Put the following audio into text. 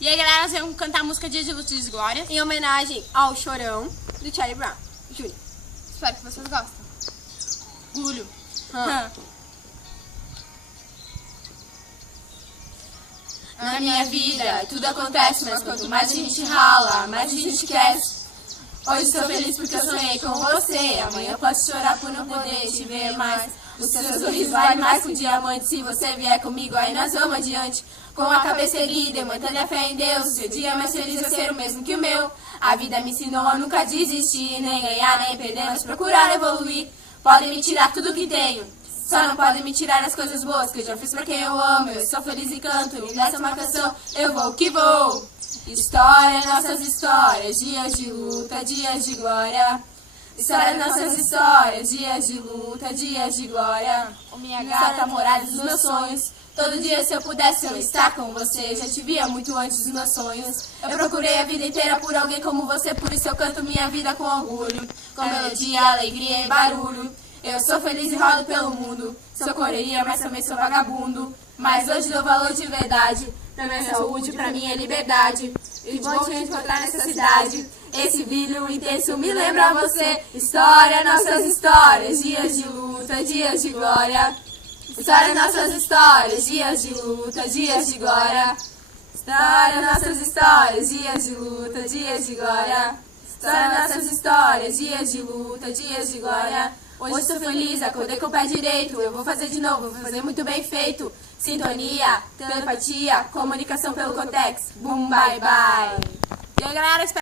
E aí, galera, nós vamos cantar a música Dia de Luta e Glória em homenagem ao Chorão do Charlie Brown Jr. Espero que vocês gostem. Orgulho. Na minha vida tudo acontece, mas quanto mais a gente rala, mais a gente cresce. Hoje estou feliz porque eu sonhei com você. Amanhã posso chorar por não poder te ver mais. O seu sorriso vale mais que um diamante. Se você vier comigo, aí nós vamos adiante. Com a cabeça erguida, mantendo a fé em Deus. Seu dia mais feliz vai ser o mesmo que o meu. A vida me ensinou a nunca desistir, nem ganhar, nem perder, mas procurar evoluir. Podem me tirar tudo que tenho, só não podem me tirar as coisas boas que eu já fiz pra quem eu amo. Eu sou feliz e canto, e nessa uma canção eu vou que vou. História, nossas histórias, dias de luta, dias de glória. História, nossas histórias, dias de luta, dias de glória. Minha gata, morada dos meus sonhos. Todo dia, se eu pudesse, eu estar com você. Já te via muito antes dos meus sonhos. Eu procurei a vida inteira por alguém como você. Por isso eu canto minha vida com orgulho, com melodia, alegria e barulho. Eu sou feliz e rodo pelo mundo. Sou correria, mas também sou vagabundo. Mas hoje dou valor de verdade. Pra minha saúde, pra minha liberdade. E bom te encontrar nessa cidade. Esse brilho intenso me lembra você. História, nossas histórias, dias de luta, dias de glória. História, nossas histórias, dias de luta, dias de glória. História, nossas histórias, dias de luta, dias de glória. História, nossas histórias, dias de luta, dias de glória. Hoje estou feliz, acordei com o pé direito. Eu vou fazer de novo, vou fazer muito bem feito. Sintonia, telepatia, comunicação pelo Context. Boom, bye, bye. E aí, galera, espero